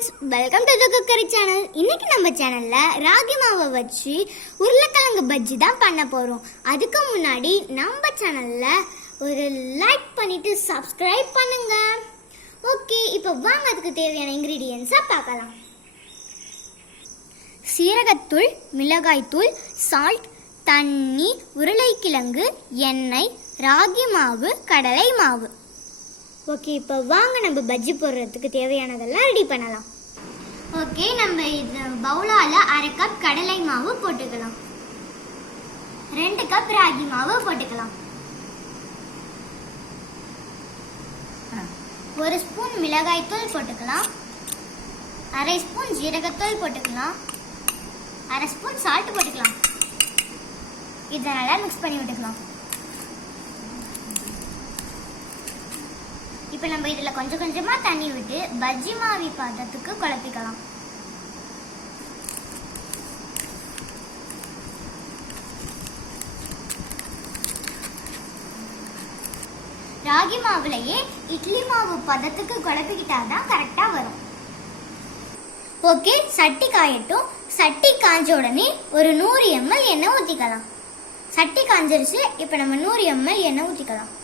Friends, welcome to the cookery channel. இன்னைக்கு நம்ம சேனல்ல ராகி மாவை வச்சு உருளைக்கிழங்கு பஜ்ஜி தான் பண்ண போறோம். அதுக்கு முன்னாடி நம்ம சேனல்ல ஒரு லைக் பண்ணிட்டு சப்ஸ்கிரைப் பண்ணுங்க. ஓகே, இப்போ வாங்க அதுக்கு தேவையான இன்கிரீடியன்ஸை பார்க்கலாம். சீரகத்தூள், மிளகாய்த்தூள், சால்ட், தண்ணி, உருளைக்கிழங்கு, எண்ணெய், ராகி மாவு, கடலை மாவு. ஓகே, இப்போ வாங்க நம்ம பஜ்ஜி போடுறதுக்கு தேவையானதெல்லாம் ரெடி பண்ணலாம். ஓகே, நம்ம இது பவுலால 1/2 கப் கடலை மாவு போட்டுக்கலாம். 2 கப் ராகி மாவு போட்டுக்கலாம். 1 ஸ்பூன் மிளகாய்த்தூள் போட்டுக்கலாம். 1/2 ஸ்பூன் ஜீரகத்தூள் போட்டுக்கலாம். 1/2 ஸ்பூன் சால்ட் போட்டுக்கலாம். இதை நல்லா மிக்ஸ் பண்ணி விட்டுக்கலாம். இப்போ நம்ம இதில் கொஞ்சம் கொஞ்சமாக தண்ணி விட்டு பஜ்ஜி மாவி பாத்திரத்துக்கு குழப்பிக்கலாம். ராகி மாவுலையே இட்லி மாவு பதத்துக்கு குழப்பிக்கிட்டாதான் கரெக்டாக வரும். ஓகே, சட்டி காயட்டும். சட்டி காஞ்ச உடனே ஒரு 100 ml எண்ணெய் ஊற்றிக்கலாம். சட்டி காஞ்சிருச்சு. இப்போ நம்ம 100 ml எண்ணெய் ஊற்றிக்கலாம்.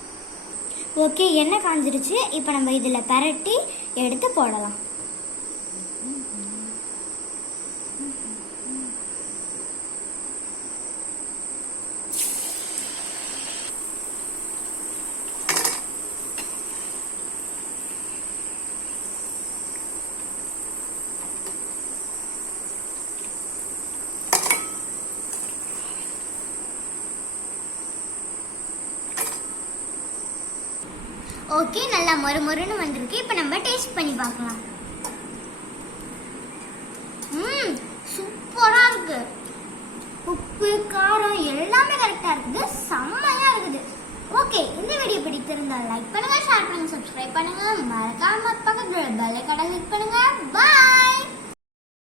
ஓகே, எண்ணெய் காஞ்சிருச்சு. இப்போ நம்ம இதில் பரட்டி எடுத்து போடலாம். ஓகே, நல்லா மொறுமொறுன்னு வந்திருக்கு. இப்போ நம்ம டேஸ்ட் பண்ணி பார்க்கலாம். சூப்பரா இருக்கு. உப்பு, காரம் எல்லாமே கரெக்டா இருக்குது. செம்மையா இருக்குது. ஓகே, இந்த வீடியோ பிடித்திருந்தால் லைக் பண்ணுங்க, ஷேர் பண்ணுங்க, சப்ஸ்கிரைப் பண்ணுங்க. மறக்காம பக்கத்துல பெல் ஐகானை கிளிக் பண்ணுங்க.